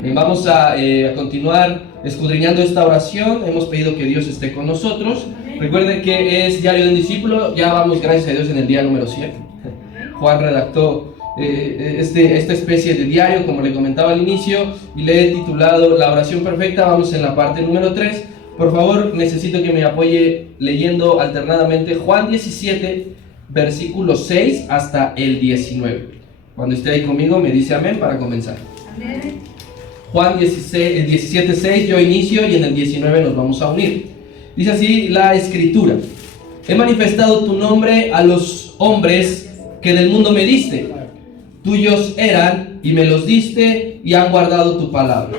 Vamos a continuar escudriñando esta oración. Hemos pedido que Dios esté con nosotros. Recuerden que es Diario de un Discípulo. Ya vamos, gracias a Dios, en el día número 100. Juan redactó esta especie de diario, como le comentaba al inicio, y le he titulado La Oración Perfecta. Vamos en la parte número 3. Por favor, necesito que me apoye leyendo alternadamente Juan 17, versículo 6 hasta el 19. Cuando esté ahí conmigo, me dice amén para comenzar. Amén. Juan 17, 6, yo inicio y en el 19 nos vamos a unir. Dice así la Escritura: He manifestado tu nombre a los hombres que del mundo me diste. Tuyos eran y me los diste y han guardado tu palabra.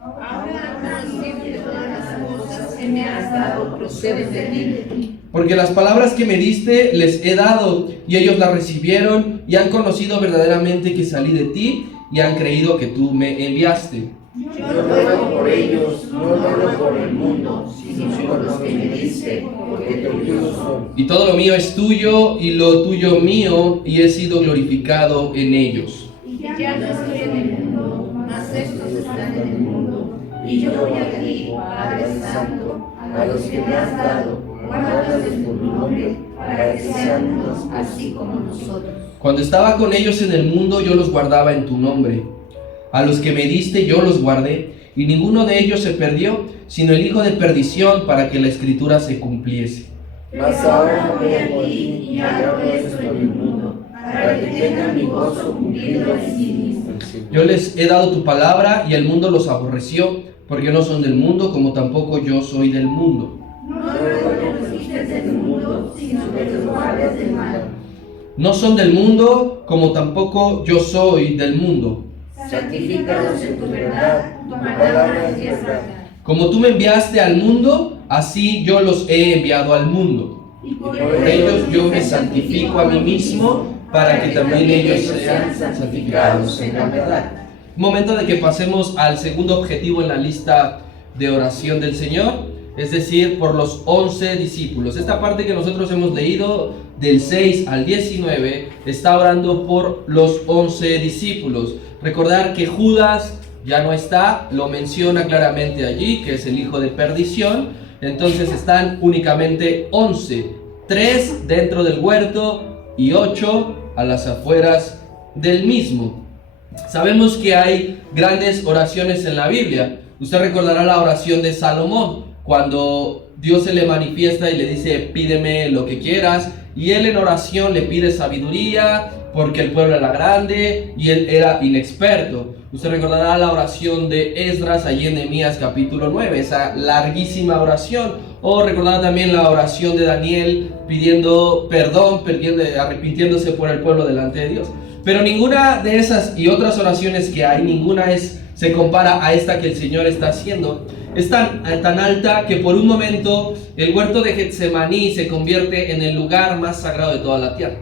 Ahora conozco que todas las cosas que me has dado proceden de ti. Porque las palabras que me diste les he dado y ellos las recibieron y han conocido verdaderamente que salí de ti y han creído que tú me enviaste. Yo no ruego por ellos, no ruego por el mundo, sino por los que me diste, porque tuyos son. Y todo lo mío es tuyo y lo tuyo mío, y he sido glorificado en ellos. Y ya no estoy en el mundo, mas estos están en el mundo. Y yo voy a ti, Padre Santo, a los que me has dado, guárdalos en tu nombre, para que sean unos así como nosotros. Cuando estaba con ellos en el mundo, yo los guardaba en tu nombre. A los que me diste yo los guardé, y ninguno de ellos se perdió, sino el hijo de perdición, para que la Escritura se cumpliese. Mas ahora voy a ti y hago esto en el mundo, para que tengan mi gozo cumplido en sí mismo. Yo les he dado tu palabra, y el mundo los aborreció, porque no son del mundo, como tampoco yo soy del mundo. No ruego que los quites del mundo, sino que los guardes del mal. No son del mundo, como tampoco yo soy del mundo. Santifícalos en tu verdad, tu palabra es verdad. Como tú me enviaste al mundo, así yo los he enviado al mundo. Y Por ellos yo me santifico a mí mismo, para que también ellos sean santificados en la verdad. Momento de que pasemos al segundo objetivo en la lista de oración del Señor, es decir, por los 11 discípulos. Esta parte que nosotros hemos leído, del 6 al 19, está orando por los 11 discípulos. Recordar que Judas ya no está, lo menciona claramente allí, que es el hijo de perdición. Entonces están únicamente 11, 3 dentro del huerto y 8 a las afueras del mismo. Sabemos que hay grandes oraciones en la Biblia. Usted recordará la oración de Salomón, cuando Dios se le manifiesta y le dice: pídeme lo que quieras, y él en oración le pide sabiduría, porque el pueblo era grande y él era inexperto. Usted recordará la oración de Esdras allí en Nehemías capítulo 9, esa larguísima oración. O recordará también la oración de Daniel pidiendo perdón, arrepintiéndose por el pueblo delante de Dios. Pero ninguna de esas y otras oraciones que hay, ninguna se compara a esta que el Señor está haciendo. Es tan alta que por un momento el huerto de Getsemaní se convierte en el lugar más sagrado de toda la tierra.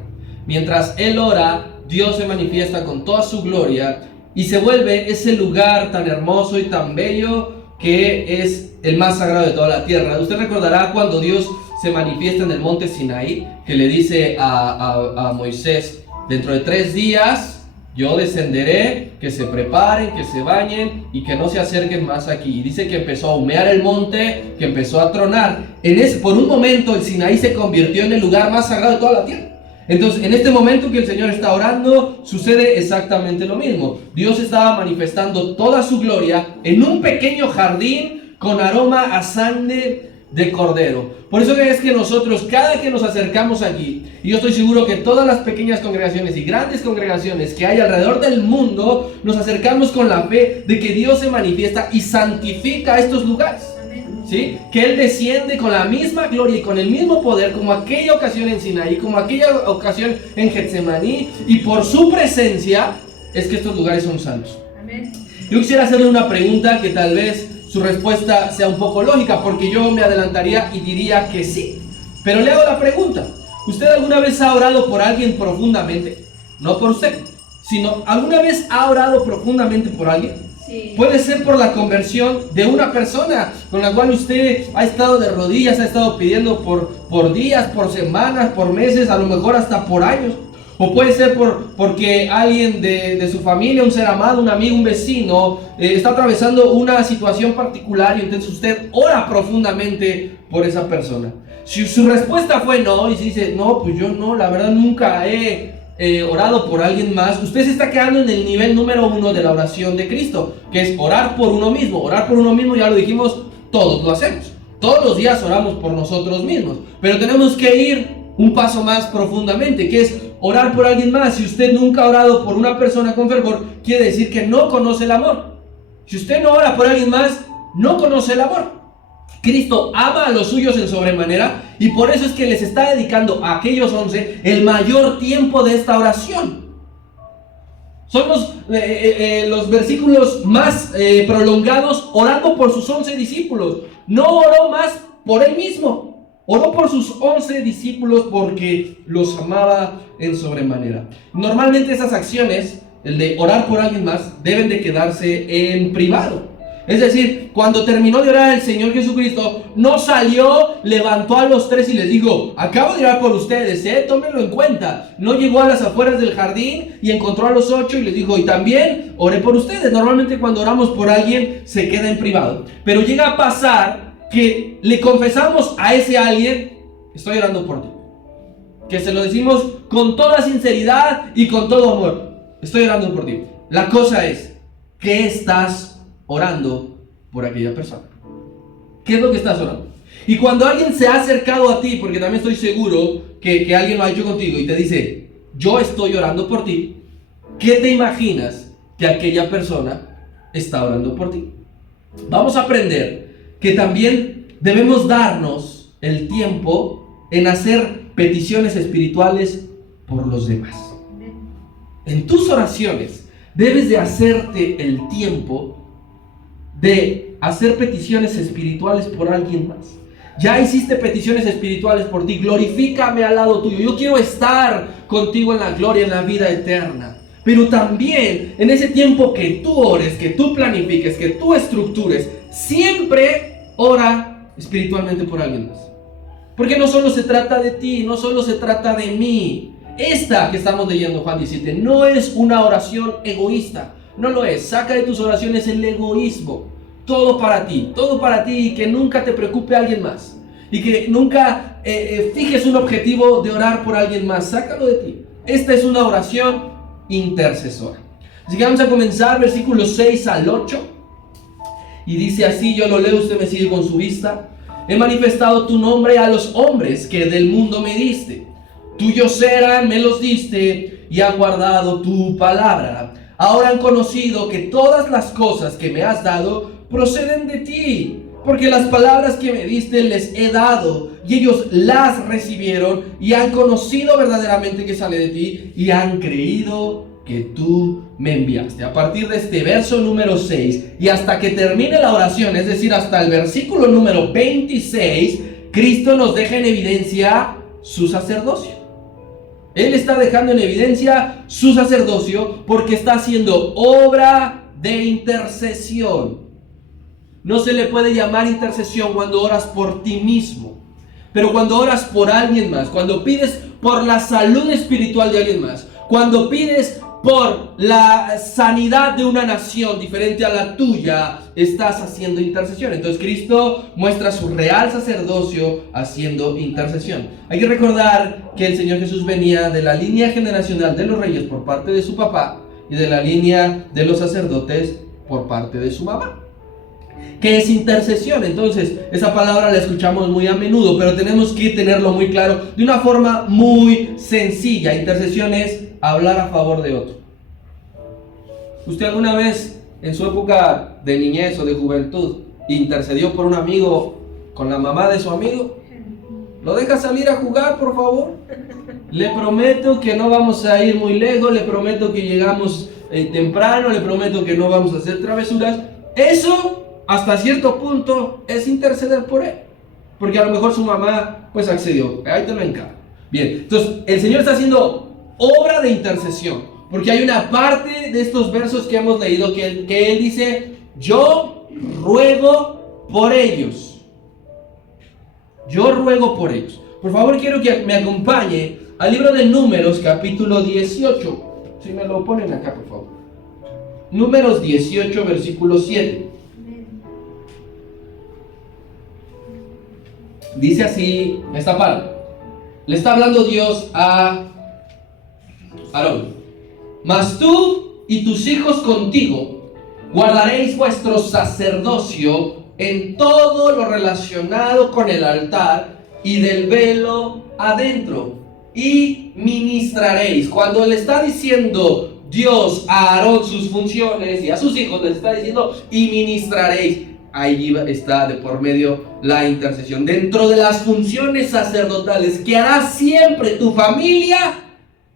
Mientras él ora, Dios se manifiesta con toda su gloria y se vuelve ese lugar tan hermoso y tan bello que es el más sagrado de toda la tierra. Usted recordará cuando Dios se manifiesta en el monte Sinaí, que le dice a Moisés: dentro de 3 días yo descenderé, que se preparen, que se bañen y que no se acerquen más aquí. Y dice que empezó a humear el monte, que empezó a tronar. Por un momento el Sinaí se convirtió en el lugar más sagrado de toda la tierra. Entonces, en este momento que el Señor está orando, sucede exactamente lo mismo. Dios estaba manifestando toda su gloria en un pequeño jardín con aroma a sangre de cordero. Por eso es que nosotros, cada que nos acercamos aquí, y yo estoy seguro que todas las pequeñas congregaciones y grandes congregaciones que hay alrededor del mundo, nos acercamos con la fe de que Dios se manifiesta y santifica estos lugares. ¿Sí? Que Él desciende con la misma gloria y con el mismo poder como aquella ocasión en Sinaí, como aquella ocasión en Getsemaní, y por su presencia es que estos lugares son santos. Amén. Yo quisiera hacerle una pregunta que tal vez su respuesta sea un poco lógica, porque yo me adelantaría y diría que sí. Pero le hago la pregunta: ¿usted alguna vez ha orado por alguien profundamente? No por usted, sino ¿alguna vez ha orado profundamente por alguien? Sí. Puede ser por la conversión de una persona con la cual usted ha estado de rodillas, ha estado pidiendo por días, por semanas, por meses, a lo mejor hasta por años. O puede ser porque alguien de su familia, un ser amado, un amigo, un vecino, está atravesando una situación particular y entonces usted ora profundamente por esa persona. Si su respuesta fue no, y si dice, no, pues yo no, la verdad nunca he orado por alguien más, usted se está quedando en el nivel número 1 de la oración de Cristo, que es orar por uno mismo. Orar por uno mismo, ya lo dijimos, todos lo hacemos. Todos los días oramos por nosotros mismos, pero tenemos que ir un paso más profundamente, que es orar por alguien más. Si usted nunca ha orado por una persona con fervor, quiere decir que no conoce el amor. Si usted no ora por alguien más, no conoce el amor. Cristo ama a los suyos en sobremanera y por eso es que les está dedicando a aquellos 11 el mayor tiempo de esta oración. Son los versículos más prolongados orando por sus 11 discípulos. No oró más por él mismo. Oró por sus 11 discípulos porque los amaba en sobremanera. Normalmente esas acciones, el de orar por alguien más, deben de quedarse en privado. Es decir, cuando terminó de orar el Señor Jesucristo, no salió, levantó a los 3 y les dijo, acabo de orar por ustedes, tómenlo en cuenta. No llegó a las afueras del jardín y encontró a los 8 y les dijo, y también oré por ustedes. Normalmente cuando oramos por alguien se queda en privado. Pero llega a pasar que le confesamos a ese alguien, estoy orando por ti. Que se lo decimos con toda sinceridad y con todo amor. Estoy orando por ti. La cosa es, ¿qué estás orando por aquella persona? ¿Qué es lo que estás orando? Y cuando alguien se ha acercado a ti, porque también estoy seguro que alguien lo ha hecho contigo y te dice, yo estoy orando por ti, ¿qué te imaginas que aquella persona está orando por ti? Vamos a aprender que también debemos darnos el tiempo en hacer peticiones espirituales por los demás. En tus oraciones debes de hacerte el tiempo de hacer peticiones espirituales por alguien más. Ya hiciste peticiones espirituales por ti, glorifícame al lado tuyo. Yo quiero estar contigo en la gloria, en la vida eterna. Pero también en ese tiempo que tú ores, que tú planifiques, que tú estructures, siempre ora espiritualmente por alguien más. Porque no solo se trata de ti, no solo se trata de mí. Esta que estamos leyendo, Juan 17, no es una oración egoísta. No lo es. Saca de tus oraciones el egoísmo. Todo para ti y que nunca te preocupe alguien más. Y que nunca fijes un objetivo de orar por alguien más. Sácalo de ti. Esta es una oración intercesora. Así que vamos a comenzar versículos 6 al 8. Y dice así, yo lo leo, usted me sigue con su vista. He manifestado tu nombre a los hombres que del mundo me diste. Tuyos eran, me los diste y han guardado tu palabra. Ahora han conocido que todas las cosas que me has dado proceden de ti. Porque las palabras que me diste les he dado y ellos las recibieron y han conocido verdaderamente que sale de ti y han creído que tú me enviaste. A partir de este verso número 6 y hasta que termine la oración, es decir, hasta el versículo número 26, Cristo nos deja en evidencia su sacerdocio. Él está dejando en evidencia su sacerdocio porque está haciendo obra de intercesión. No se le puede llamar intercesión cuando oras por ti mismo, pero cuando oras por alguien más, cuando pides por la salud espiritual de alguien más, cuando pides por la sanidad de una nación diferente a la tuya, estás haciendo intercesión. Entonces Cristo muestra su real sacerdocio haciendo intercesión. Hay que recordar que el Señor Jesús venía de la línea generacional de los reyes por parte de su papá y de la línea de los sacerdotes por parte de su mamá. ¿Qué es intercesión? Entonces, esa palabra la escuchamos muy a menudo, pero tenemos que tenerlo muy claro de una forma muy sencilla. Intercesión es hablar a favor de otro. ¿Usted alguna vez en su época de niñez o de juventud intercedió por un amigo con la mamá de su amigo? ¿Lo deja salir a jugar, por favor? Le prometo que no vamos a ir muy lejos, le prometo que llegamos temprano, le prometo que no vamos a hacer travesuras. Eso, hasta cierto punto, es interceder por él. Porque a lo mejor su mamá, pues accedió. Ahí te lo encargo. Bien, entonces el Señor está haciendo obra de intercesión. Porque hay una parte de estos versos que hemos leído que Él dice, yo ruego por ellos. Yo ruego por ellos. Por favor, quiero que me acompañe al libro de Números, capítulo 18. Si me lo ponen acá, por favor. Números 18, versículo 7. Dice así esta parte. Le está hablando Dios a Aarón. Mas tú y tus hijos contigo guardaréis vuestro sacerdocio en todo lo relacionado con el altar y del velo adentro, y ministraréis. Cuando le está diciendo Dios a Aarón sus funciones y a sus hijos, les está diciendo y ministraréis. Ahí está de por medio la intercesión. Dentro de las funciones sacerdotales que hará siempre tu familia,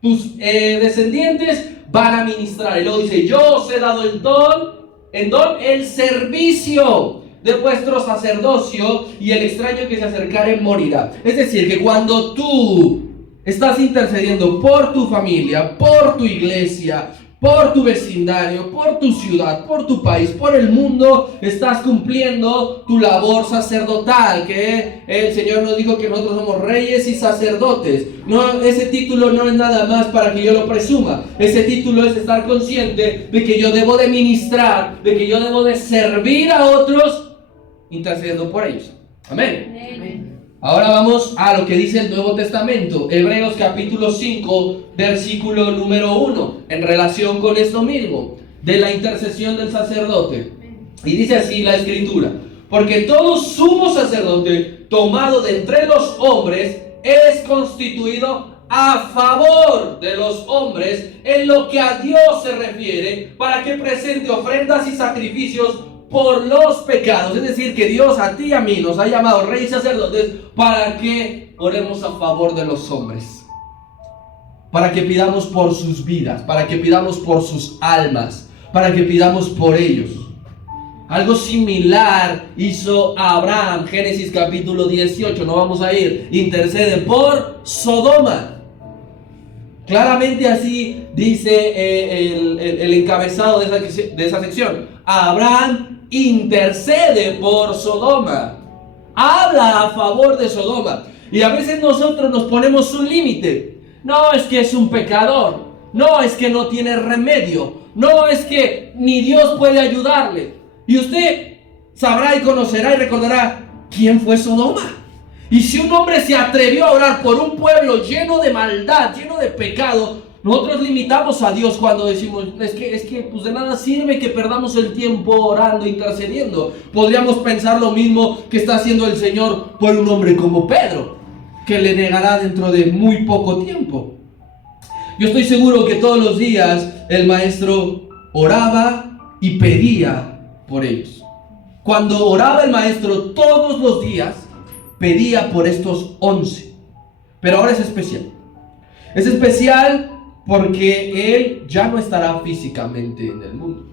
tus descendientes van a ministrar. Y luego dice, yo os he dado el servicio de vuestro sacerdocio, y el extraño que se acercare morirá. Es decir, que cuando tú estás intercediendo por tu familia, por tu iglesia, por tu vecindario, por tu ciudad, por tu país, por el mundo, estás cumpliendo tu labor sacerdotal, que el Señor nos dijo que nosotros somos reyes y sacerdotes. No, ese título no es nada más para que yo lo presuma. Ese título es estar consciente de que yo debo de ministrar, de que yo debo de servir a otros, intercediendo por ellos. Amén. Amén. Ahora vamos a lo que dice el Nuevo Testamento, Hebreos capítulo 5, versículo número 1, en relación con esto mismo, de la intercesión del sacerdote. Y dice así la Escritura: porque todo sumo sacerdote tomado de entre los hombres es constituido a favor de los hombres en lo que a Dios se refiere, para que presente ofrendas y sacrificios por los pecados. Es decir, que Dios a ti y a mí nos ha llamado reyes y sacerdotes para que oremos a favor de los hombres, para que pidamos por sus vidas, para que pidamos por sus almas, para que pidamos por ellos. Algo similar hizo Abraham. Génesis capítulo 18, no vamos a ir. Intercede por Sodoma. Claramente así dice el encabezado de esa sección. Abraham intercede por Sodoma. Habla a favor de Sodoma. Y a veces nosotros nos ponemos un límite. No, es que es un pecador. No, es que no tiene remedio. No, es que ni Dios puede ayudarle. Y usted sabrá y conocerá y recordará quién fue Sodoma. Y si un hombre se atrevió a orar por un pueblo lleno de maldad, lleno de pecado, nosotros limitamos a Dios cuando decimos, es que pues de nada sirve que perdamos el tiempo orando, intercediendo. Podríamos pensar lo mismo que está haciendo el Señor por un hombre como Pedro, que le negará dentro de muy poco tiempo. Yo estoy seguro que todos los días el maestro oraba y pedía por ellos. Cuando oraba el maestro todos los días, pedía por estos 11. Pero ahora es especial. Es especial porque él ya no estará físicamente en el mundo.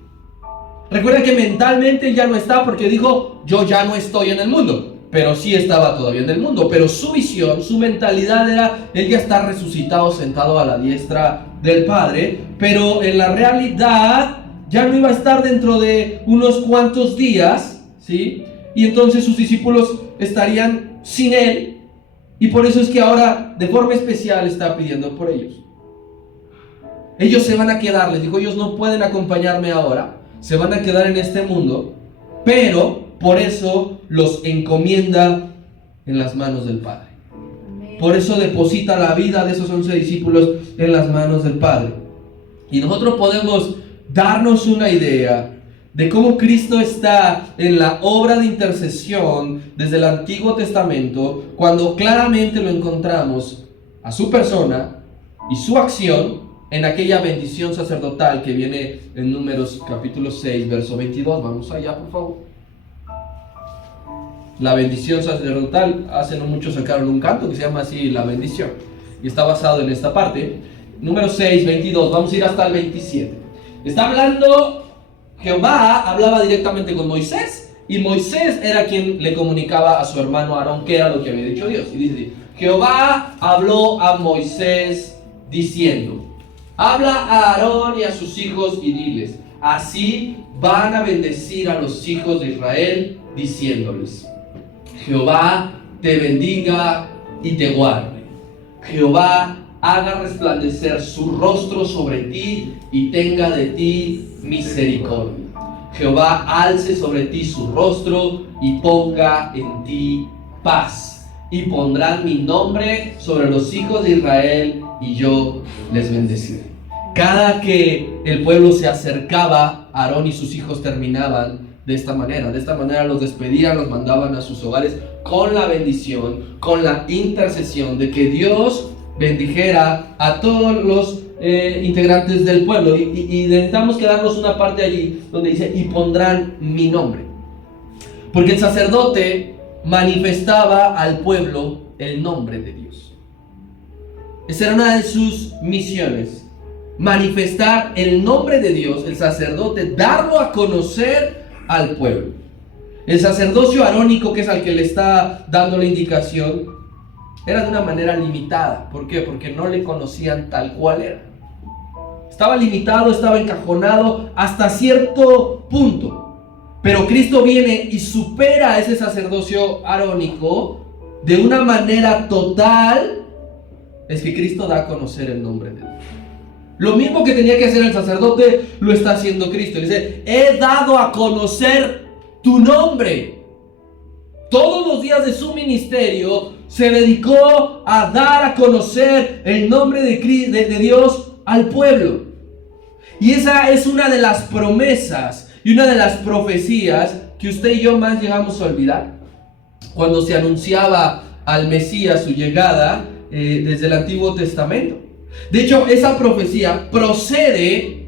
Recuerda que mentalmente él ya no está, porque dijo, yo ya no estoy en el mundo. Pero sí estaba todavía en el mundo. Pero su visión, su mentalidad era, él ya está resucitado, sentado a la diestra del Padre. Pero en la realidad ya no iba a estar dentro de unos cuantos días, ¿sí? Y entonces sus discípulos estarían sin él. Y por eso es que ahora de forma especial está pidiendo por ellos. Ellos se van a quedar, les dijo, ellos no pueden acompañarme ahora, se van a quedar en este mundo, pero por eso los encomienda en las manos del Padre. Por eso deposita la vida de esos 11 discípulos en las manos del Padre. Y nosotros podemos darnos una idea de cómo Cristo está en la obra de intercesión desde el Antiguo Testamento, cuando claramente lo encontramos a su persona y su acción en aquella bendición sacerdotal que viene en Números capítulo 6, verso 22. Vamos allá, por favor. La bendición sacerdotal, hace no mucho sacaron un canto que se llama así, la bendición, y está basado en esta parte. Número 6, 22, vamos a ir hasta el 27. Está hablando, Jehová hablaba directamente con Moisés, y Moisés era quien le comunicaba a su hermano Aarón qué era lo que había dicho Dios. Y dice, Jehová habló a Moisés diciendo, habla a Aarón y a sus hijos y diles, así van a bendecir a los hijos de Israel, diciéndoles, Jehová te bendiga y te guarde. Jehová haga resplandecer su rostro sobre ti y tenga de ti misericordia. Jehová alce sobre ti su rostro y ponga en ti paz. Y pondrán mi nombre sobre los hijos de Israel y yo les bendeciré. Cada que el pueblo se acercaba, Aarón y sus hijos terminaban de esta manera. De esta manera los despedían, los mandaban a sus hogares con la bendición, con la intercesión de que Dios bendijera a todos los integrantes del pueblo. Y necesitamos quedarnos una parte allí donde dice, y pondrán mi nombre. Porque el sacerdote manifestaba al pueblo el nombre de Dios. Esa era una de sus misiones. Manifestar el nombre de Dios, el sacerdote, darlo a conocer al pueblo. El sacerdocio arónico, que es al que le está dando la indicación, era de una manera limitada. ¿Por qué? Porque no le conocían tal cual era. Estaba limitado, estaba encajonado hasta cierto punto. Pero Cristo viene y supera ese sacerdocio arónico de una manera total. Es que Cristo da a conocer el nombre de Dios. Lo mismo que tenía que hacer el sacerdote, lo está haciendo Cristo. Le dice, he dado a conocer tu nombre. Todos los días de su ministerio se dedicó a dar a conocer el nombre de Dios al pueblo. Y esa es una de las promesas y una de las profecías que usted y yo más llegamos a olvidar. Cuando se anunciaba al Mesías su llegada desde el Antiguo Testamento. De hecho, esa profecía procede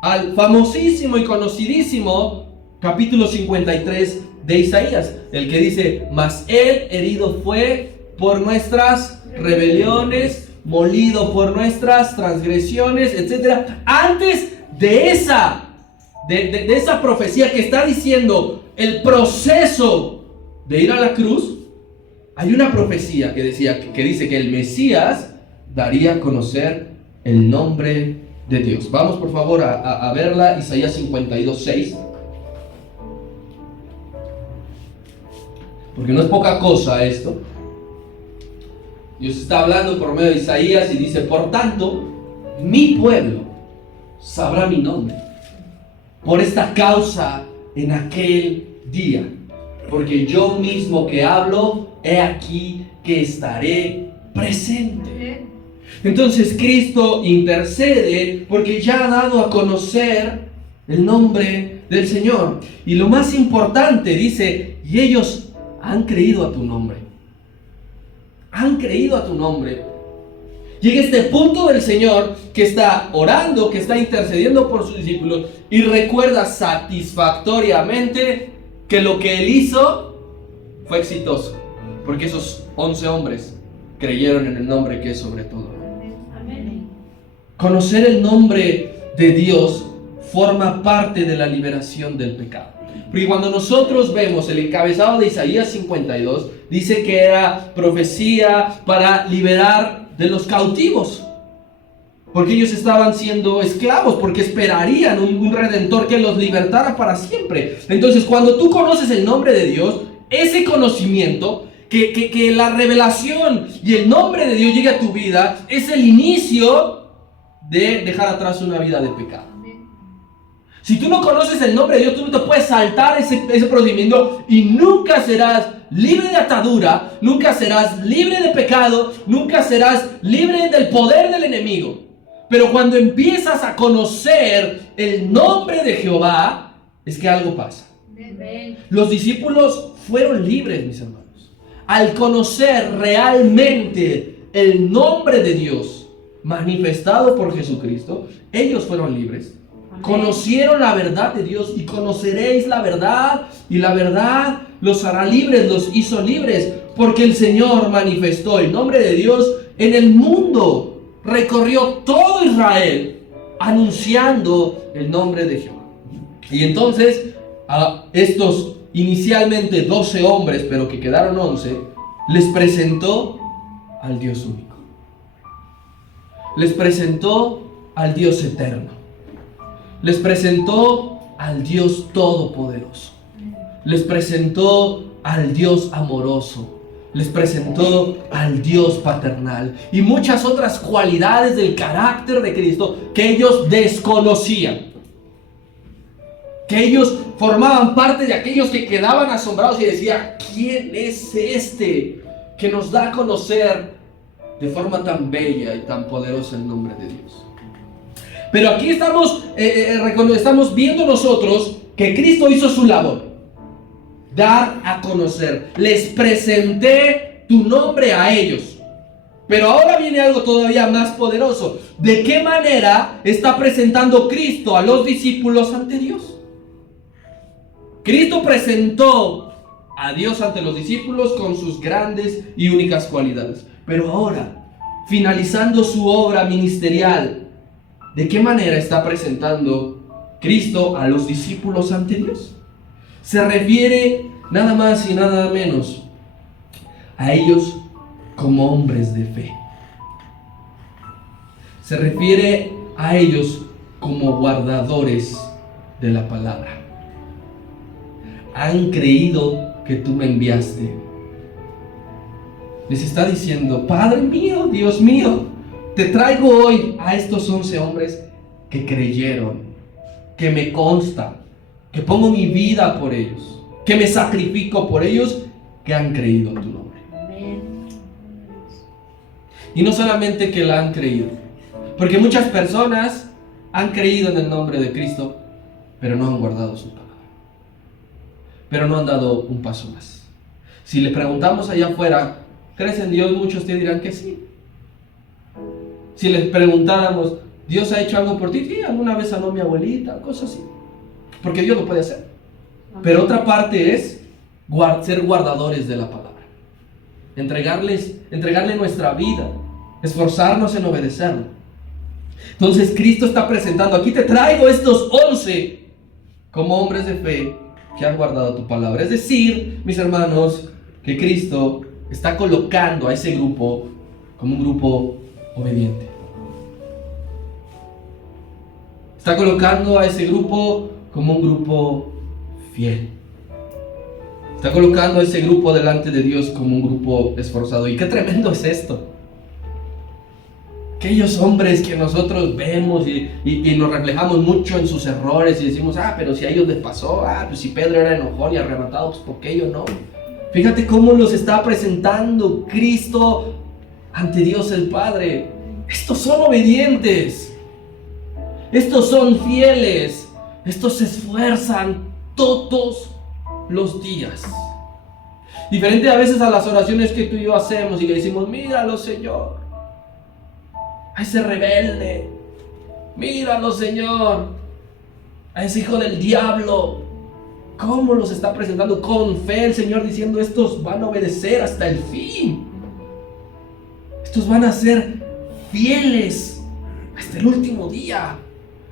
al famosísimo y conocidísimo capítulo 53 de Isaías, el que dice, mas él herido fue por nuestras rebeliones, molido por nuestras transgresiones, etc. Antes de esa profecía que está diciendo el proceso de ir a la cruz, hay una profecía que dice que el Mesías daría a conocer el nombre de Dios. Vamos por favor a verla, Isaías 52:6. Porque no es poca cosa esto. Dios está hablando por medio de Isaías y dice, por tanto, mi pueblo sabrá mi nombre. Por esta causa en aquel día. Porque yo mismo que hablo, he aquí que estaré presente. Entonces Cristo intercede porque ya ha dado a conocer el nombre del Señor. Y lo más importante, dice, y ellos han creído a tu nombre. Han creído a tu nombre. Llega este punto del Señor que está orando, que está intercediendo por sus discípulos y recuerda satisfactoriamente que lo que Él hizo fue exitoso. Porque esos 11 hombres creyeron en el nombre que es sobre todo. Conocer el nombre de Dios forma parte de la liberación del pecado. Porque cuando nosotros vemos el encabezado de Isaías 52, dice que era profecía para liberar de los cautivos. Porque ellos estaban siendo esclavos, porque esperarían un redentor que los libertara para siempre. Entonces, cuando tú conoces el nombre de Dios, ese conocimiento, que la revelación y el nombre de Dios llegue a tu vida, es el inicio de dejar atrás una vida de pecado. Si tú no conoces el nombre de Dios, tú no te puedes saltar ese procedimiento y nunca serás libre de atadura, nunca serás libre de pecado, nunca serás libre del poder del enemigo. Pero cuando empiezas a conocer el nombre de Jehová, es que algo pasa. Los discípulos fueron libres, mis hermanos. Al conocer realmente el nombre de Dios manifestado por Jesucristo, ellos fueron libres. Conocieron la verdad de Dios y conoceréis la verdad y la verdad los hará libres, los hizo libres, porque el Señor manifestó el nombre de Dios en el mundo, recorrió todo Israel anunciando el nombre de Jehová. Y entonces a estos inicialmente 12 hombres, pero que quedaron 11, les presentó al Dios único, les presentó al Dios eterno. Les presentó al Dios todopoderoso. Les presentó al Dios amoroso. les presentó al Dios paternal y muchas otras cualidades del carácter de Cristo que ellos desconocían. Que ellos formaban parte de aquellos que quedaban asombrados y decían: ¿quién es este que nos da a conocer de forma tan bella y tan poderosa el nombre de Dios? Pero aquí estamos viendo nosotros que Cristo hizo su labor: dar a conocer. Les presenté tu nombre a ellos. Pero ahora viene algo todavía más poderoso. ¿De qué manera está presentando Cristo a los discípulos ante Dios? Cristo presentó a Dios ante los discípulos con sus grandes y únicas cualidades. Pero ahora, finalizando su obra ministerial, ¿de qué manera está presentando Cristo a los discípulos ante Dios? Se refiere nada más y nada menos a ellos como hombres de fe. Se refiere a ellos como guardadores de la palabra. Han creído que tú me enviaste. Les está diciendo: Padre mío, Dios mío, te traigo hoy a estos 11 hombres que creyeron, que me consta, que pongo mi vida por ellos, que me sacrifico por ellos, que han creído en tu nombre. Amén. Y no solamente que la han creído, porque muchas personas han creído en el nombre de Cristo, pero no han guardado su palabra, pero no han dado un paso más. Si le preguntamos allá afuera: ¿crees en Dios? Muchos te dirán que sí. Si les preguntáramos: ¿Dios ha hecho algo por ti? Sí, alguna vez sanó mi abuelita, cosas así, porque Dios lo puede hacer. Pero otra parte es ser guardadores de la palabra, entregarle nuestra vida, esforzarnos en obedecerlo. Entonces Cristo está presentando: aquí te traigo estos 11 como hombres de fe que han guardado tu palabra. Es decir, mis hermanos, que Cristo está colocando a ese grupo como un grupo obediente. Está colocando a ese grupo como un grupo fiel. Está colocando a ese grupo delante de Dios como un grupo esforzado. Y qué tremendo es esto. Aquellos hombres que nosotros vemos y nos reflejamos mucho en sus errores y decimos: pero si a ellos les pasó, pues si Pedro era enojón y arrebatado, pues ¿por qué yo no? Fíjate cómo los está presentando Cristo ante Dios el Padre. Estos son obedientes, estos son fieles, estos se esfuerzan todos los días. Diferente a veces a las oraciones que tú y yo hacemos y le decimos: míralo, Señor, a ese rebelde, míralo, Señor, a ese hijo del diablo. ¿Cómo los está presentando con fe el Señor, diciendo: estos van a obedecer hasta el fin, estos van a ser fieles hasta el último día,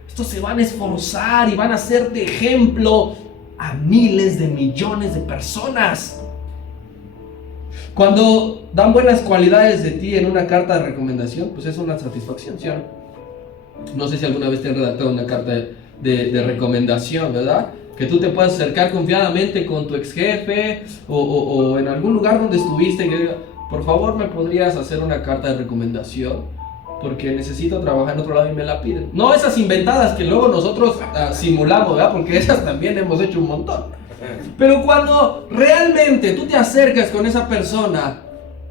estos se van a esforzar y van a ser de ejemplo a miles de millones de personas? Cuando dan buenas cualidades de ti en una carta de recomendación, pues es una satisfacción, ¿sí o no? No sé si alguna vez te han redactado una carta de recomendación, ¿verdad? Que tú te puedas acercar confiadamente con tu ex jefe o en algún lugar donde estuviste y que diga: por favor, ¿me podrías hacer una carta de recomendación? Porque necesito trabajar en otro lado y me la piden. No esas inventadas que luego nosotros simulamos, ¿verdad? Porque esas también hemos hecho un montón. Pero cuando realmente tú te acercas con esa persona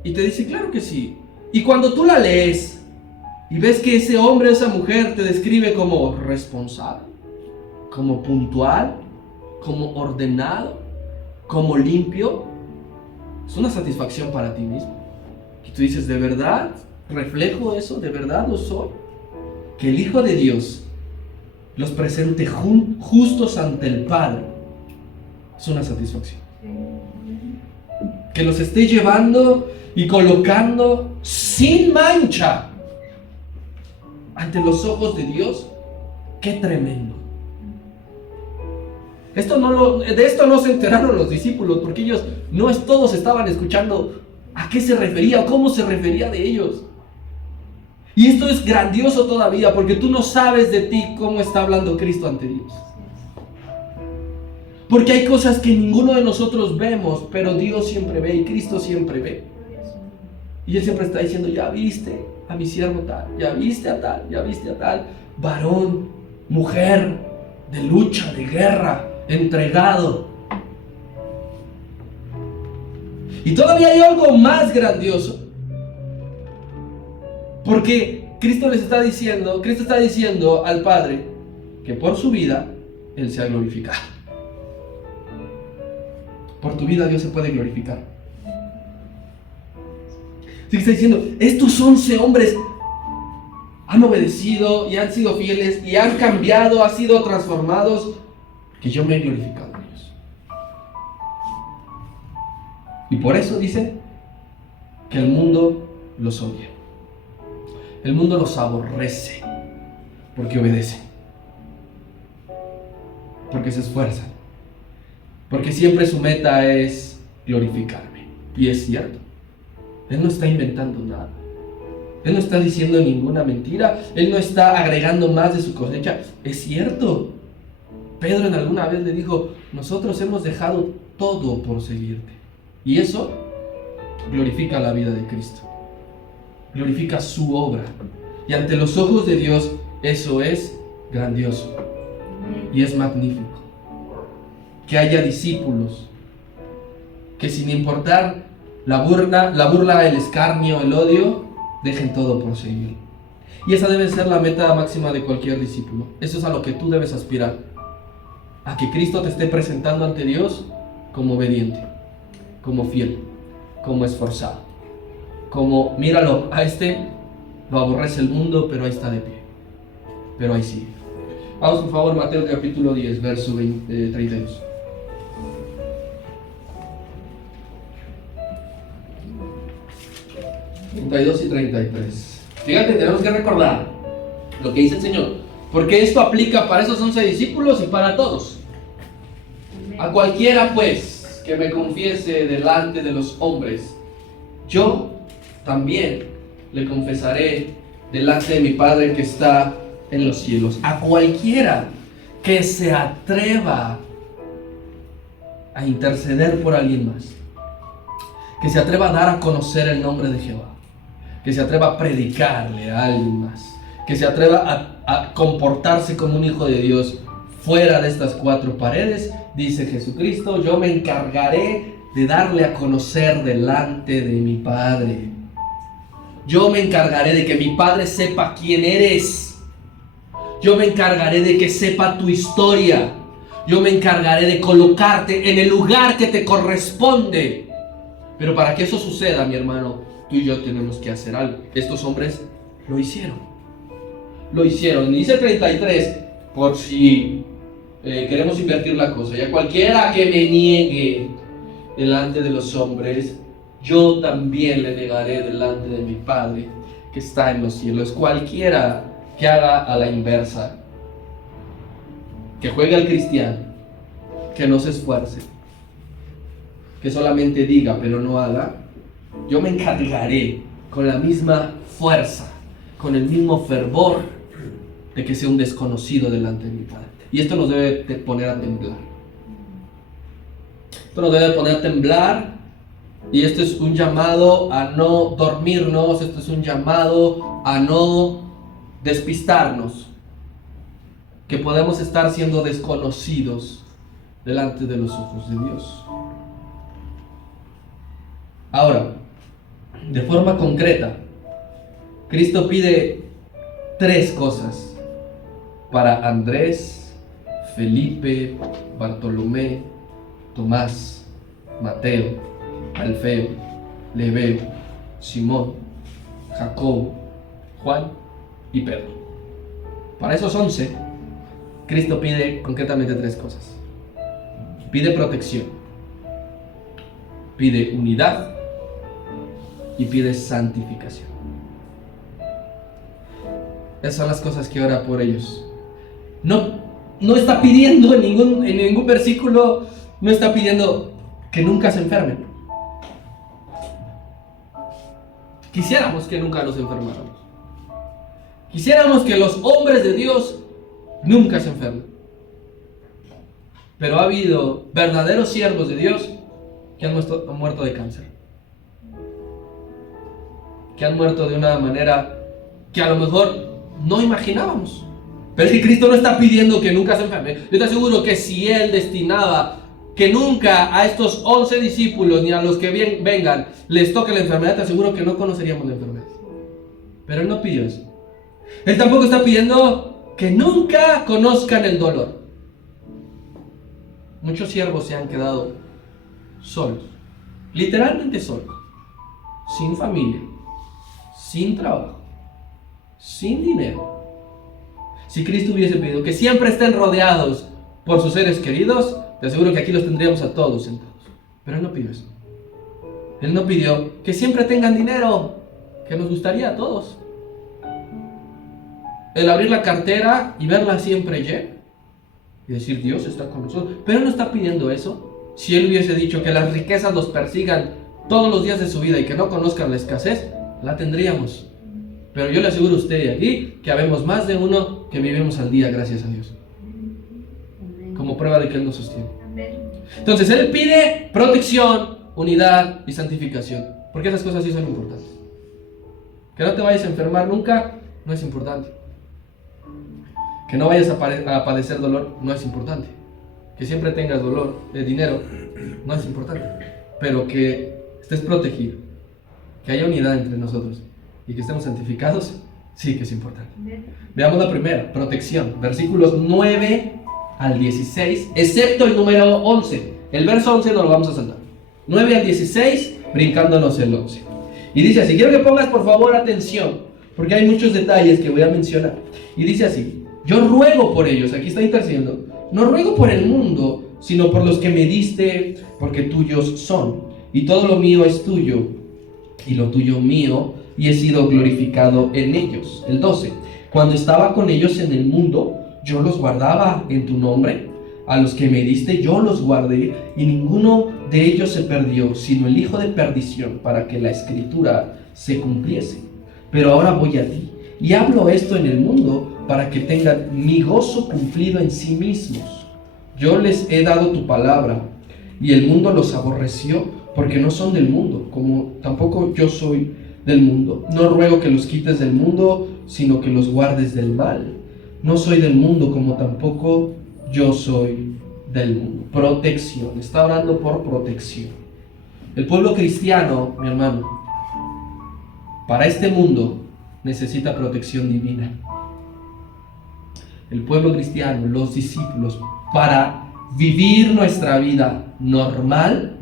y te dice: claro que sí, y cuando tú la lees y ves que ese hombre o esa mujer te describe como responsable, como puntual, como ordenado, como limpio, es una satisfacción para ti mismo. Y tú dices: ¿de verdad reflejo eso? ¿De verdad lo soy? Que el Hijo de Dios los presente justos ante el Padre es una satisfacción. Que los esté llevando y colocando sin mancha ante los ojos de Dios. ¡Qué tremendo! De esto no se enteraron los discípulos, porque ellos no todos estaban escuchando a qué se refería o cómo se refería de ellos. Y esto es grandioso todavía, porque tú no sabes de ti cómo está hablando Cristo ante Dios. Porque hay cosas que ninguno de nosotros vemos, pero Dios siempre ve y Cristo siempre ve. Y Él siempre está diciendo, ya viste a mi siervo tal, ya viste a tal, ya viste a tal, varón, mujer, de lucha, de guerra, entregado. Y todavía hay algo más grandioso. Porque Cristo está diciendo al Padre que por su vida Él se ha glorificado. Por tu vida Dios se puede glorificar. Así que está diciendo, estos 11 hombres han obedecido y han sido fieles y han cambiado, han sido transformados, que yo me he glorificado en ellos. Y por eso dice que el mundo los odia. El mundo los aborrece porque obedecen, porque se esfuerzan, porque siempre su meta es glorificarme. Y es cierto, Él no está inventando nada. Él no está diciendo ninguna mentira. Él no está agregando más de su cosecha. Es cierto. Pedro en alguna vez le dijo, nosotros hemos dejado todo por seguirte. Y eso glorifica la vida de Cristo. Glorifica su obra. Y ante los ojos de Dios, eso es grandioso. Y es magnífico. Que haya discípulos que sin importar la burla, el escarnio, el odio, dejen todo por seguir. Y esa debe ser la meta máxima de cualquier discípulo. Eso es a lo que tú debes aspirar. A que Cristo te esté presentando ante Dios como obediente, como fiel, como esforzado. Como, míralo, a este lo aborrece el mundo, pero ahí está de pie. Pero ahí sigue. Vamos por favor, Mateo capítulo 10, verso 32. Y 33. Fíjate, tenemos que recordar lo que dice el Señor, porque esto aplica para esos 11 discípulos y para todos. A cualquiera pues que me confiese delante de los hombres, yo también le confesaré delante de mi Padre que está en los cielos. A cualquiera que se atreva a interceder por alguien más, que se atreva a dar a conocer el nombre de Jehová, que se atreva a predicarle a alguien más, que se atreva a comportarse como un hijo de Dios fuera de estas 4 paredes, dice Jesucristo, yo me encargaré de darle a conocer delante de mi Padre. Yo me encargaré de que mi Padre sepa quién eres. Yo me encargaré de que sepa tu historia. Yo me encargaré de colocarte en el lugar que te corresponde. Pero para que eso suceda, mi hermano, tú y yo tenemos que hacer algo. Estos hombres lo hicieron. Lo hicieron. Dice 33, por si queremos invertir la cosa. Y a cualquiera que me niegue delante de los hombres, yo también le negaré delante de mi Padre que está en los cielos. Cualquiera que haga a la inversa, que juegue al cristiano, que no se esfuerce, que solamente diga pero no haga, yo me encargaré con la misma fuerza, con el mismo fervor, de que sea un desconocido delante de mi Padre. Y esto nos debe poner a temblar. Esto nos debe poner a temblar. Y esto es un llamado a no dormirnos. Esto es un llamado a no despistarnos. Que podemos estar siendo desconocidos delante de los ojos de Dios. Ahora, de forma concreta, Cristo pide 3 cosas para Andrés, Felipe, Bartolomé, Tomás, Mateo, Alfeo, Lebeo, Simón, Jacobo, Juan y Pedro. Para esos 11, Cristo pide concretamente 3 cosas. Pide protección, pide unidad y pide santificación. Esas son las cosas que ora por ellos. No está pidiendo en ningún versículo, no está pidiendo que nunca se enfermen. Quisiéramos que nunca nos enfermáramos. Quisiéramos que los hombres de Dios nunca se enfermen. Pero ha habido verdaderos siervos de Dios que han muerto de cáncer. Que han muerto de una manera que a lo mejor no imaginábamos. Pero es que Cristo no está pidiendo que nunca se enferme. Yo te aseguro que si Él destinaba que nunca a estos 11 discípulos ni a los que vengan les toque la enfermedad, te aseguro que no conoceríamos la enfermedad. Pero Él no pidió eso. Él tampoco está pidiendo que nunca conozcan el dolor. Muchos siervos se han quedado solos, literalmente solos, sin familia, sin trabajo, sin dinero. Si Cristo hubiese pedido que siempre estén rodeados por sus seres queridos, te aseguro que aquí los tendríamos a todos sentados. Pero Él no pidió eso. Él no pidió que siempre tengan dinero, que nos gustaría a todos. El abrir la cartera y verla siempre llena y decir, Dios está con nosotros. Pero Él no está pidiendo eso. Si Él hubiese dicho que las riquezas los persigan todos los días de su vida y que no conozcan la escasez, la tendríamos. Pero yo le aseguro a usted y aquí que habemos más de uno que vivimos al día, gracias a Dios. Como prueba de que Él nos sostiene. Entonces Él pide protección, unidad y santificación. Porque esas cosas sí son importantes. Que no te vayas a enfermar nunca no es importante. Que no vayas a padecer dolor no es importante. Que siempre tengas dolor de dinero no es importante. Pero que estés protegido, que haya unidad entre nosotros y que estemos santificados, sí que es importante. Veamos la primera, protección, versículos 9 al 16, excepto el número 11. El verso 11 no lo vamos a saltar. 9 al 16, brincándonos el 11. Y dice así, quiero que pongas por favor atención, porque hay muchos detalles que voy a mencionar. Y dice así, yo ruego por ellos, aquí está intercediendo, no ruego por el mundo, sino por los que me diste, porque tuyos son. Y todo lo mío es tuyo, y lo tuyo mío, y he sido glorificado en ellos. El 12, cuando estaba con ellos en el mundo, yo los guardaba en tu nombre. A los que me diste yo los guardé, y ninguno de ellos se perdió, sino el hijo de perdición, para que la escritura se cumpliese. Pero ahora voy a ti, y hablo esto en el mundo, para que tengan mi gozo cumplido en sí mismos. Yo les he dado tu palabra, y el mundo los aborreció, porque no son del mundo, como tampoco yo soy del mundo. No ruego que los quites del mundo, sino que los guardes del mal. No soy del mundo, como tampoco yo soy del mundo. Protección, está orando por protección. El pueblo cristiano, mi hermano, para este mundo necesita protección divina. El pueblo cristiano, los discípulos, para vivir nuestra vida normal,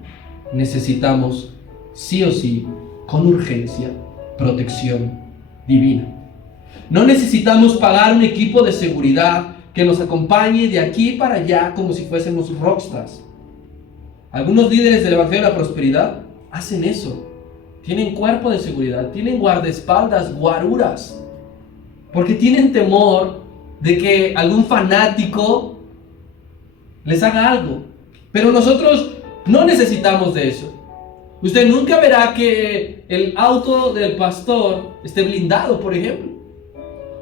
necesitamos sí o sí, con urgencia, protección divina. No necesitamos pagar un equipo de seguridad que nos acompañe de aquí para allá como si fuésemos rockstars. Algunos líderes del Evangelio de la Prosperidad hacen eso. Tienen cuerpo de seguridad, tienen guardaespaldas, guaruras, porque tienen temor de que algún fanático les haga algo. Pero nosotros no necesitamos de eso. Usted nunca verá que el auto del pastor esté blindado, por ejemplo.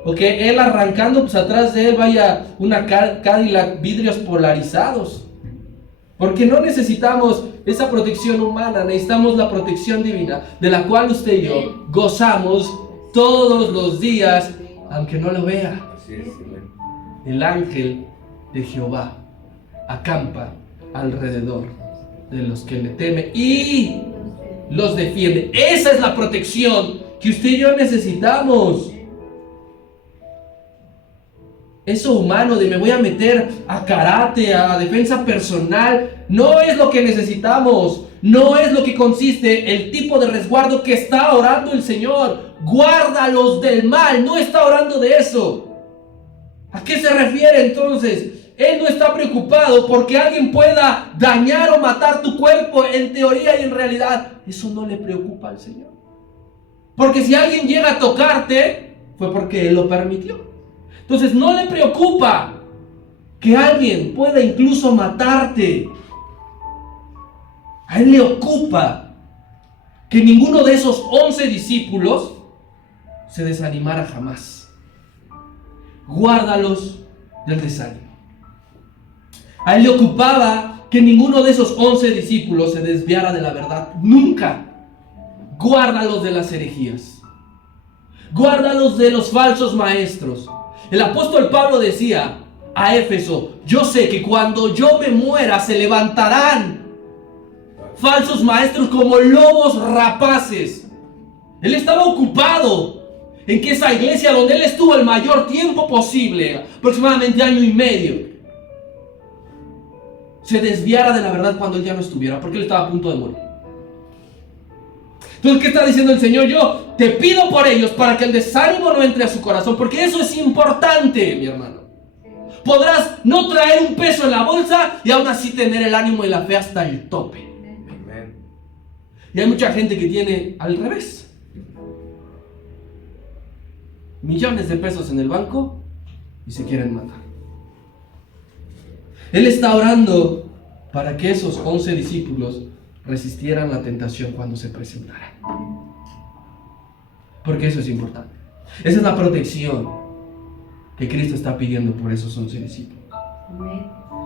O que él arrancando, pues atrás de él vaya una Cadillac, vidrios polarizados. Porque no necesitamos esa protección humana, necesitamos la protección divina, de la cual usted y yo gozamos todos los días, aunque no lo vea. El ángel de Jehová acampa alrededor de los que le temen y los defiende. Esa es la protección que usted y yo necesitamos. Eso humano de me voy a meter a karate, a defensa personal, no es lo que necesitamos. No es lo que consiste el tipo de resguardo que está orando el Señor. Guárdalos del mal, no está orando de eso. ¿A qué se refiere entonces? Él no está preocupado porque alguien pueda dañar o matar tu cuerpo en teoría y en realidad. Eso no le preocupa al Señor. Porque si alguien llega a tocarte, fue porque Él lo permitió. Entonces no le preocupa que alguien pueda incluso matarte. A Él le ocupa que ninguno de esos 11 discípulos se desanimara jamás. Guárdalos del desánimo. A él le ocupaba que ninguno de esos 11 discípulos se desviara de la verdad. Nunca. Guárdalos de las herejías. Guárdalos de los falsos maestros. El apóstol Pablo decía a Éfeso: yo sé que cuando yo me muera se levantarán falsos maestros como lobos rapaces. Él estaba ocupado en que esa iglesia donde él estuvo el mayor tiempo posible, aproximadamente año y medio, se desviara de la verdad cuando él ya no estuviera, porque él estaba a punto de morir. Entonces, ¿qué está diciendo el Señor? Yo te pido por ellos para que el desánimo no entre a su corazón, porque eso es importante, mi hermano. Podrás no traer un peso en la bolsa y aún así tener el ánimo y la fe hasta el tope. Amén. Y hay mucha gente que tiene al revés. Millones de pesos en el banco y se quieren matar. Él está orando para que esos 11 discípulos resistieran la tentación cuando se presentara. Porque eso es importante. Esa es la protección que Cristo está pidiendo por esos 11 discípulos.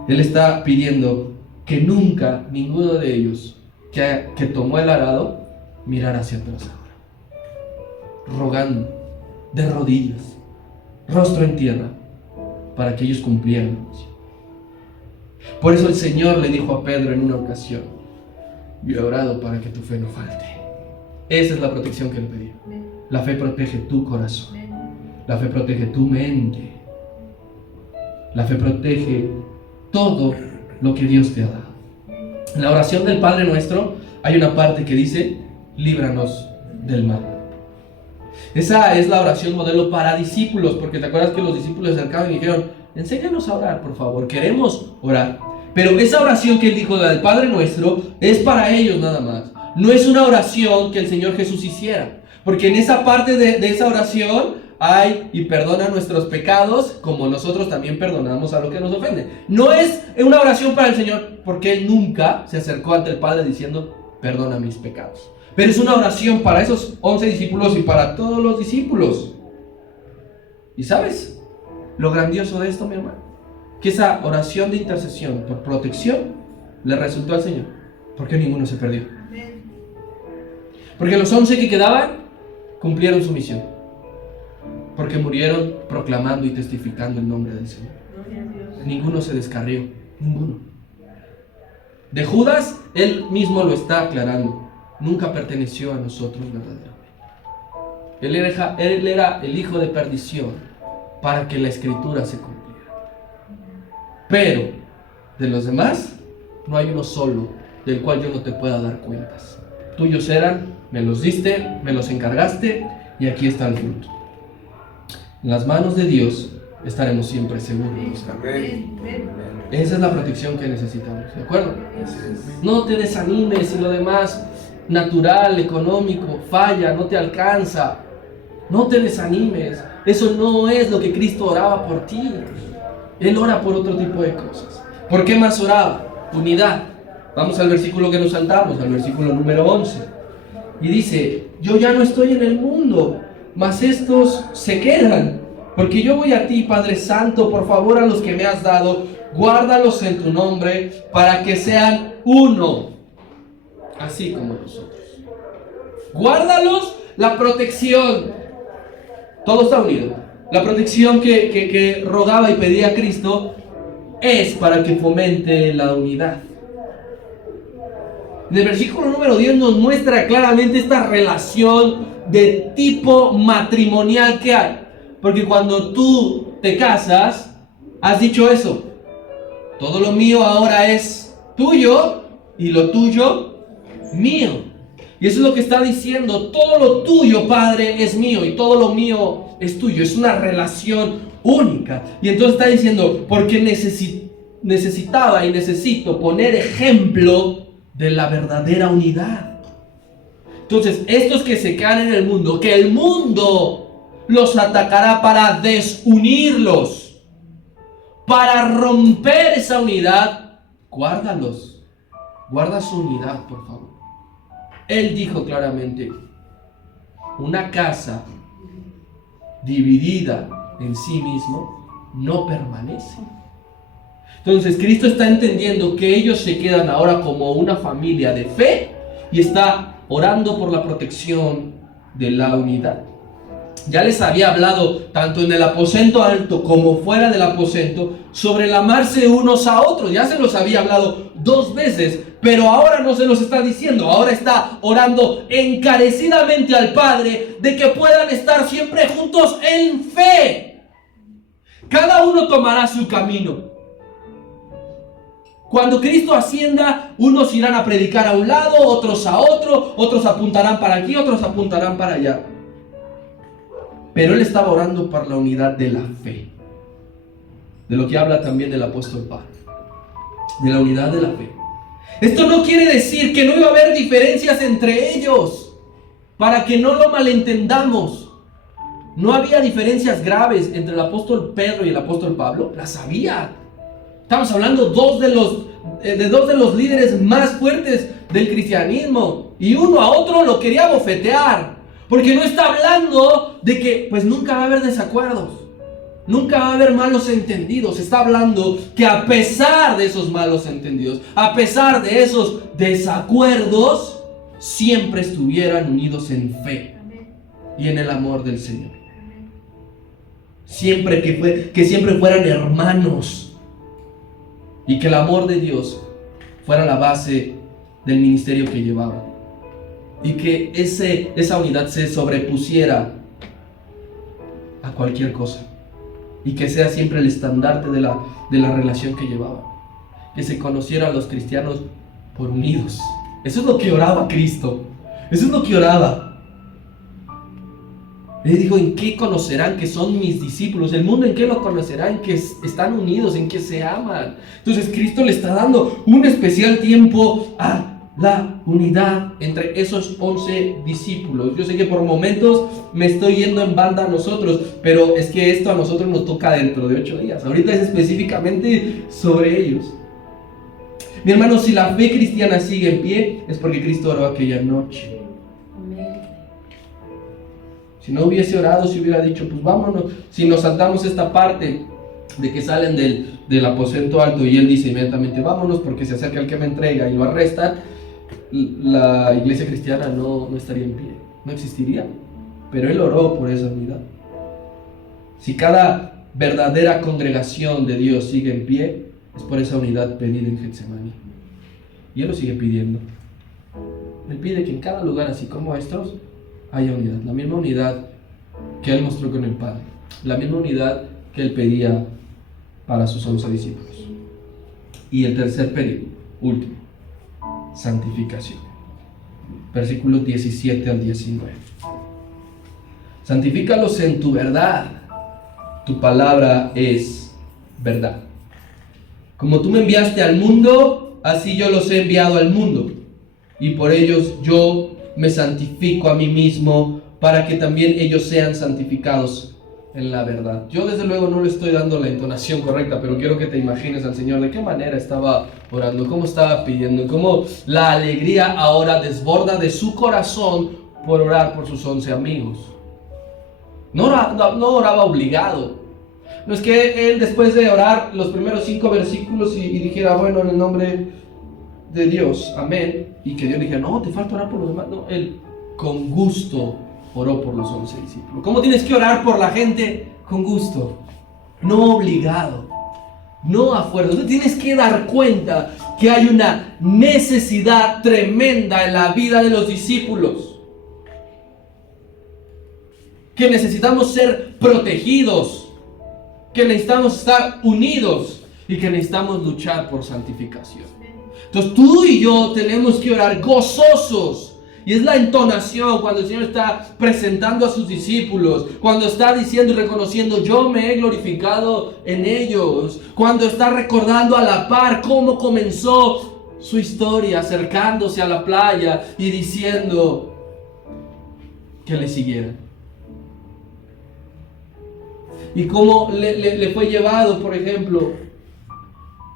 Él está pidiendo que nunca ninguno de ellos que tomó el arado mirara hacia atrás ahora, rogando de rodillas, rostro en tierra, para que ellos cumplieran la misión. Por eso el Señor le dijo a Pedro en una ocasión: yo he orado para que tu fe no falte. Esa es la protección que le pedí. La fe protege tu corazón. La fe protege tu mente. La fe protege todo lo que Dios te ha dado. En la oración del Padre Nuestro hay una parte que dice: líbranos del mal. Esa es la oración modelo para discípulos, porque te acuerdas que los discípulos se acercaban y dijeron: enséñanos a orar, por favor, queremos orar. Pero esa oración que él dijo, la del Padre Nuestro, es para ellos nada más. No es una oración que el Señor Jesús hiciera, porque en esa parte de esa oración hay: y perdona nuestros pecados como nosotros también perdonamos a los que nos ofenden. No es una oración para el Señor, porque Él nunca se acercó ante el Padre diciendo: perdona mis pecados. Pero es una oración para esos 11 discípulos y para todos los discípulos. ¿Y sabes lo grandioso de esto, mi hermano? Que esa oración de intercesión por protección le resultó al Señor, porque ninguno se perdió. Porque los 11 que quedaban cumplieron su misión, porque murieron proclamando y testificando el nombre del Señor. Ninguno se descarrió, ninguno. De Judas, él mismo lo está aclarando: nunca perteneció a nosotros verdaderamente. Él era el hijo de perdición para que la escritura se cumpliera. Pero de los demás no hay uno solo del cual yo no te pueda dar cuentas. Tuyos eran, me los diste, me los encargaste, y aquí está el fruto. En las manos de Dios estaremos siempre seguros. Amén. Esa es la protección que necesitamos, ¿de acuerdo? No te desanimes si lo demás natural, económico, falla, no te alcanza. No te desanimes. Eso no es lo que Cristo oraba por ti. Él ora por otro tipo de cosas. ¿Por qué más oraba? Unidad. Vamos al versículo que nos saltamos, al versículo número 11. Y dice: yo ya no estoy en el mundo, mas estos se quedan, porque yo voy a ti, Padre Santo. Por favor, a los que me has dado, guárdalos en tu nombre, para que sean uno, así como nosotros. Guárdalos, la protección. Todo está unido. La protección que rogaba y pedía a Cristo es para que fomente la unidad. En el versículo número 10 nos muestra claramente esta relación de tipo matrimonial que hay. Porque cuando tú te casas, has dicho eso: todo lo mío ahora es tuyo y lo tuyo mío. Y eso es lo que está diciendo: todo lo tuyo, Padre, es mío, y todo lo mío es tuyo. Es una relación única. Y entonces está diciendo: porque necesitaba y necesito poner ejemplo de la verdadera unidad. Entonces, estos que se quedan en el mundo, que el mundo los atacará para desunirlos, para romper esa unidad, guárdalos. Guarda su unidad, por favor. Él dijo claramente: una casa dividida en sí mismo no permanece. Entonces Cristo está entendiendo que ellos se quedan ahora como una familia de fe y está orando por la protección de la unidad. Ya les había hablado tanto en el aposento alto como fuera del aposento sobre el amarse unos a otros. Ya se los había hablado 2 veces, pero ahora no se los está diciendo. Ahora está orando encarecidamente al Padre de que puedan estar siempre juntos en fe. Cada uno tomará su camino. Cuando Cristo ascienda, unos irán a predicar a un lado, otros a otro, otros apuntarán para aquí, otros apuntarán para allá. Pero Él estaba orando por la unidad de la fe, de lo que habla también el apóstol Pablo, de la unidad de la fe. Esto no quiere decir que no iba a haber diferencias entre ellos, para que no lo malentendamos. No había diferencias graves entre el apóstol Pedro y el apóstol Pablo, las había. Estamos hablando de dos de los líderes más fuertes del cristianismo, y uno a otro lo quería bofetear, porque no está hablando de que pues nunca va a haber desacuerdos, nunca va a haber malos entendidos. Está hablando que a pesar de esos malos entendidos, a pesar de esos desacuerdos, siempre estuvieran unidos en fe y en el amor del Señor. Siempre que siempre fueran hermanos, y que el amor de Dios fuera la base del ministerio que llevaban, y que esa unidad se sobrepusiera a cualquier cosa, y que sea siempre el estandarte de la relación que llevaban, que se conocieran los cristianos por unidos. Eso es lo que oraba Cristo, eso es lo que oraba. Él dijo: ¿en qué conocerán que son mis discípulos? El mundo, ¿en qué lo conocerá? En que están unidos, en que se aman. Entonces Cristo le está dando un especial tiempo a la unidad entre esos 11 discípulos. Yo sé que por momentos me estoy yendo en banda a nosotros, pero es que esto a nosotros nos toca dentro de 8 días. Ahorita es específicamente sobre ellos. Mi hermano, si la fe cristiana sigue en pie, es porque Cristo oró aquella noche. Si no hubiese orado, si hubiera dicho, pues vámonos, si nos saltamos esta parte de que salen del aposento alto y Él dice inmediatamente, vámonos porque se acerca el que me entrega y lo arrestan, la iglesia cristiana no estaría en pie, no existiría. Pero Él oró por esa unidad. Si cada verdadera congregación de Dios sigue en pie, es por esa unidad pedida en Getsemaní. Y Él lo sigue pidiendo. Él pide que en cada lugar, así como estos, haya unidad, la misma unidad que Él mostró con el Padre, la misma unidad que Él pedía para sus 11 discípulos. Y el tercer pedido, último, santificación. Versículos 17 al 19. Santifícalos en tu verdad, tu palabra es verdad. Como tú me enviaste al mundo, así yo los he enviado al mundo, y por ellos yo me santifico a mí mismo, para que también ellos sean santificados en la verdad. Yo desde luego no le estoy dando la entonación correcta, pero quiero que te imagines al Señor de qué manera estaba orando, cómo estaba pidiendo, cómo la alegría ahora desborda de su corazón por orar por sus 11 amigos. No oraba obligado. No es que él, después de orar los primeros 5 versículos y dijera, bueno, en el nombre de Dios, amén, y que Dios dijera, no, te falta orar por los demás. No, él con gusto oró por los 11 discípulos. ¿Cómo tienes que orar por la gente? Con gusto, no obligado, no a fuerza. Tú tienes que dar cuenta que hay una necesidad tremenda en la vida de los discípulos, que necesitamos ser protegidos, que necesitamos estar unidos y que necesitamos luchar por santificación. Entonces tú y yo tenemos que orar gozosos. Y es la entonación cuando el Señor está presentando a sus discípulos, cuando está diciendo y reconociendo, yo me he glorificado en ellos, cuando está recordando a la par cómo comenzó su historia, acercándose a la playa y diciendo que le siguieran. Y cómo le fue llevado, por ejemplo,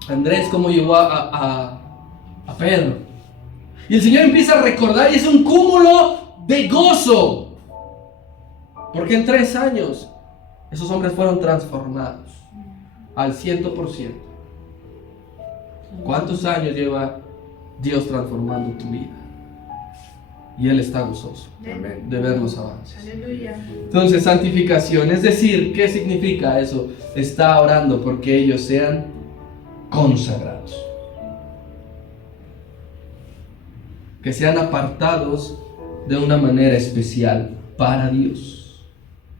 Andrés, cómo llevó a Pedro. Y el Señor empieza a recordar y es un cúmulo de gozo. Porque en 3 años esos hombres fueron transformados al 100%. ¿Cuántos años lleva Dios transformando tu vida? Y Él está gozoso de ver los avances. Entonces, santificación, es decir, ¿qué significa eso? Está orando porque ellos sean consagrados, que sean apartados de una manera especial para Dios,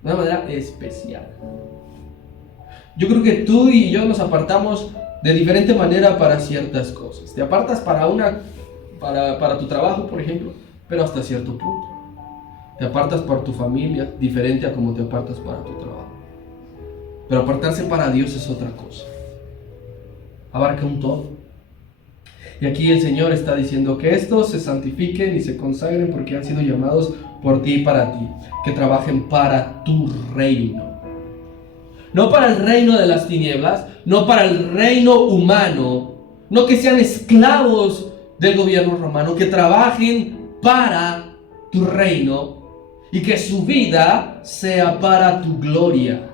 de una manera especial. Yo creo que tú y yo nos apartamos de diferente manera para ciertas cosas. Te apartas para tu trabajo, por ejemplo, pero hasta cierto punto. Te apartas por tu familia, diferente a como te apartas para tu trabajo. Pero apartarse para Dios es otra cosa. Abarca un todo. Y aquí el Señor está diciendo que estos se santifiquen y se consagren porque han sido llamados por ti y para ti. Que trabajen para tu reino. No para el reino de las tinieblas, no para el reino humano, no que sean esclavos del gobierno romano, que trabajen para tu reino y que su vida sea para tu gloria.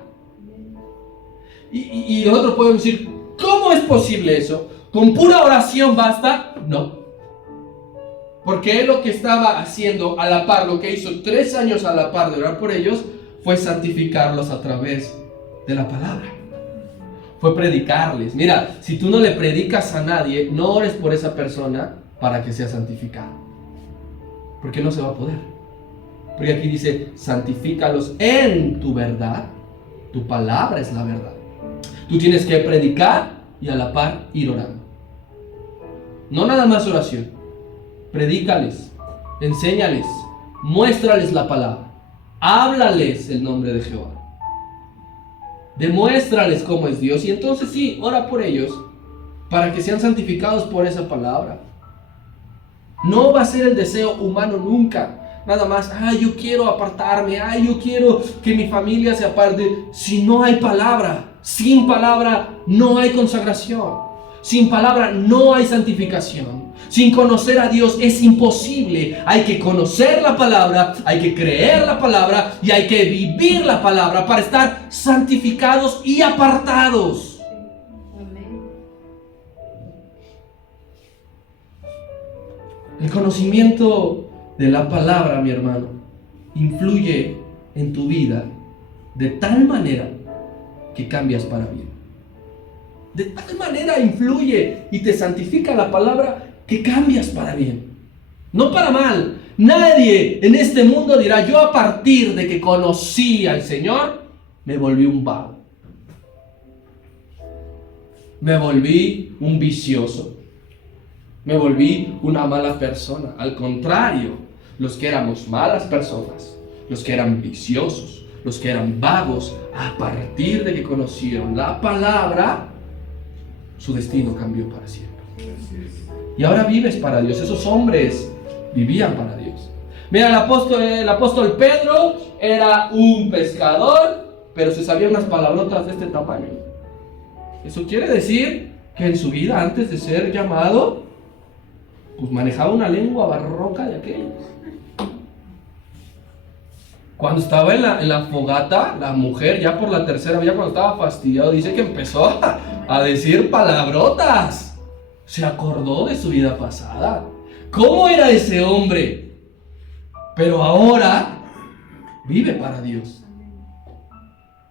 Y nosotros podemos decir, ¿cómo es posible eso? ¿Con pura oración basta? No. Porque él lo que estaba haciendo a la par, lo que hizo 3 años a la par de orar por ellos, fue santificarlos a través de la palabra. Fue predicarles. Mira, si tú no le predicas a nadie, no ores por esa persona para que sea santificado, porque no se va a poder. Porque aquí dice, santifícalos en tu verdad. Tu palabra es la verdad. Tú tienes que predicar y a la par ir orando. No nada más oración. Predícales, enséñales, muéstrales la palabra, háblales el nombre de Jehová. Demuéstrales cómo es Dios y entonces sí, ora por ellos para que sean santificados por esa palabra. No va a ser el deseo humano nunca. Nada más, yo quiero apartarme, yo quiero que mi familia se aparte. Si no hay palabra, sin palabra no hay consagración. Sin palabra no hay santificación. Sin conocer a Dios es imposible. Hay que conocer la palabra, hay que creer la palabra y hay que vivir la palabra para estar santificados y apartados. El conocimiento de la palabra, mi hermano, influye en tu vida de tal manera que cambias para bien. De tal manera influye y te santifica la palabra que cambias para bien, no para mal. Nadie en este mundo dirá, yo a partir de que conocí al Señor, me volví un vago. Me volví un vicioso. Me volví una mala persona. Al contrario, los que éramos malas personas, los que eran viciosos, los que eran vagos, a partir de que conocieron la palabra, su destino cambió para siempre. Y ahora vives para Dios. Esos hombres vivían para Dios. Mira, el apóstol Pedro era un pescador, pero se sabía unas palabrotas de este tamaño. Eso quiere decir que en su vida, antes de ser llamado, pues manejaba una lengua barroca de aquellos. Cuando estaba en la fogata, la mujer ya por la tercera vez, cuando estaba fastidiado, dice que empezó a decir palabrotas. Se acordó de su vida pasada. ¿Cómo era ese hombre? Pero ahora vive para Dios.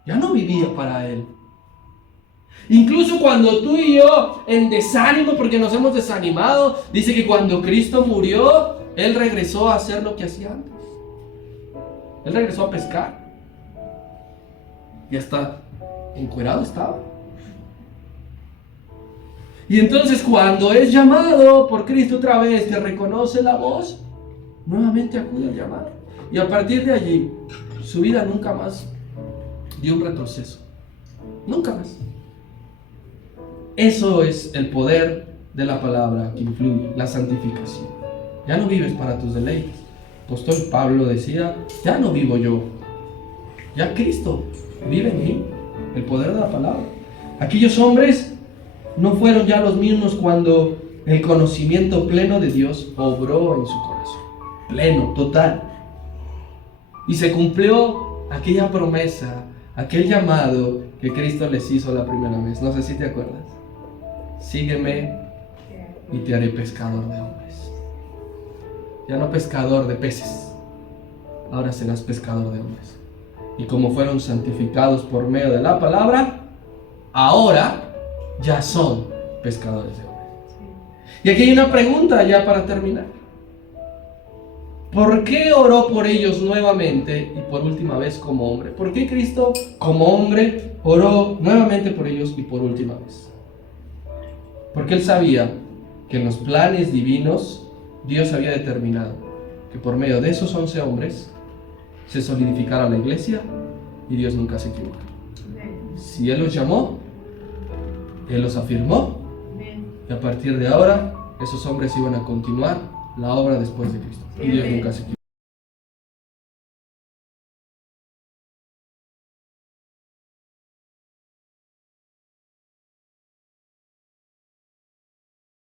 Ya no vivía para él. Incluso cuando tú y yo, en desánimo, porque nos hemos desanimado, dice que cuando Cristo murió, Él regresó a hacer lo que hacía antes. Él regresó a pescar. Y hasta encuerado estaba. Y entonces cuando es llamado por Cristo otra vez, que reconoce la voz, nuevamente acude al llamado. Y a partir de allí, su vida nunca más dio un retroceso. Nunca más. Eso es el poder de la palabra que influye, la santificación. Ya no vives para tus deleites. El apóstol Pablo decía, ya no vivo yo, ya Cristo vive en mí, el poder de la palabra. Aquellos hombres no fueron ya los mismos cuando el conocimiento pleno de Dios obró en su corazón. Pleno, total. Y se cumplió aquella promesa, aquel llamado que Cristo les hizo la primera vez. No sé si te acuerdas. Sígueme y te haré pescador de hombres. Ya no pescador de peces, ahora serás pescador de hombres. Y como fueron santificados por medio de la palabra, ahora ya son pescadores de hombres. Y aquí hay una pregunta ya para terminar. ¿Por qué oró por ellos nuevamente y por última vez como hombre? ¿Por qué Cristo como hombre oró nuevamente por ellos y por última vez? Porque Él sabía que en los planes divinos Dios había determinado que por medio de esos 11 hombres se solidificara la iglesia y Dios nunca se equivoca. Si Él los llamó, Él los afirmó y a partir de ahora esos hombres iban a continuar la obra después de Cristo y Dios nunca se equivoca.